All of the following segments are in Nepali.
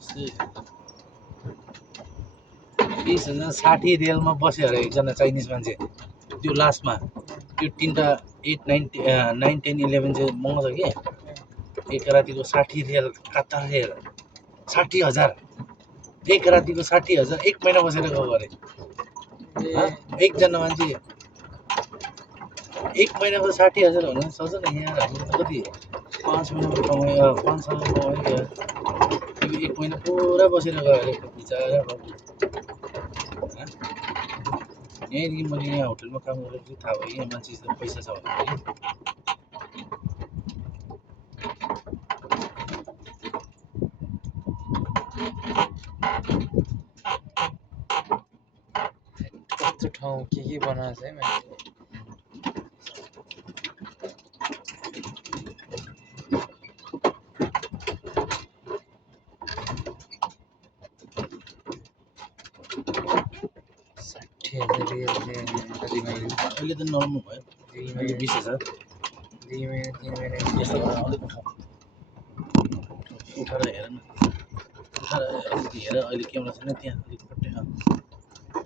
$20,060 रेलमा बस्यो अरे एकजना चाइनिज मान्छे त्यो लास्टमा त्यो तीनटा 8, 9, 9, 10, 11 चाहिँ महँगो छ कि एक रातिको 60 रेल कतार रेल 60,000 एक रातिको 60,000 एक महिना बसेर गएको अरे एकजना मान्छे एक महिनाको 60,000 भने सोच न यहाँ हामी त कति 5 महिनाको कमाइ 5 सालको कमाइ यार एक महिना पुरा बसेर गयो अरे बिचारा बाबु यहीँदेखि मैले यहाँ होटलमा काम गरेपछि थाहा भयो यहाँ मान्छे पैसा छ भने कस्तो ठाउँ के बनाएको छ है मान्छे अहिले त नर्मल भयो अहिले 20,000 2 महिना 3 महिना यस्तो अलिक उठाएर हेर न उठाएर अलिकति हेर अहिले क्यामेरा छैन त्यहाँ अलिक पट्टै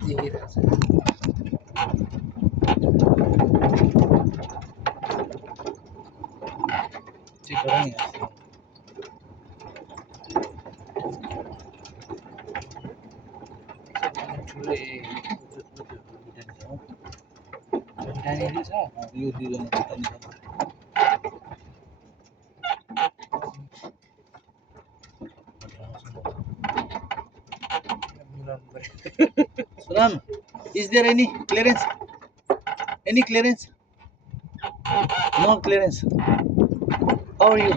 देखिरहेको छ चेक गर नि ठुलै भुटानी छ यो दुईजना भुटानी छ Salam, is there any clearance? Any clearance? No clearance. How are you?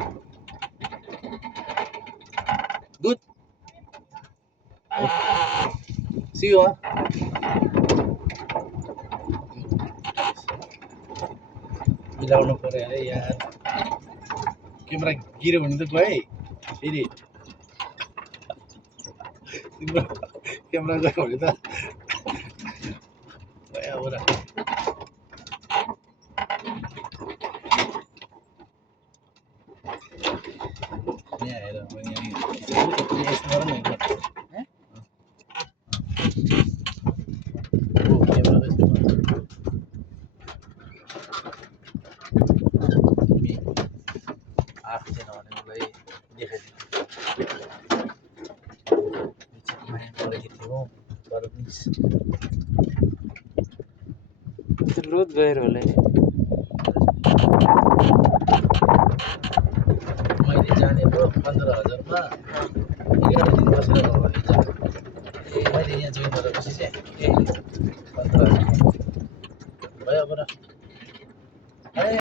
Good. See you. मिलाउनु पर्यो अरे यार क्यामेरा गिर्यो भने त गयो है फेरि तिम्रो क्यामेरा गयो भने त भयो होला यहाँ हेर मैले यस्तो गर न एकबार क्यामेरा यस्तो आएको छैन भने उसलाई देखाइदिनु रोज गएर होला मैले जानेको 15,000 मा 11 दिन बसेर गएको मैले यहाँ जोइन गरेपछि चाहिँ 15,000 भयो अब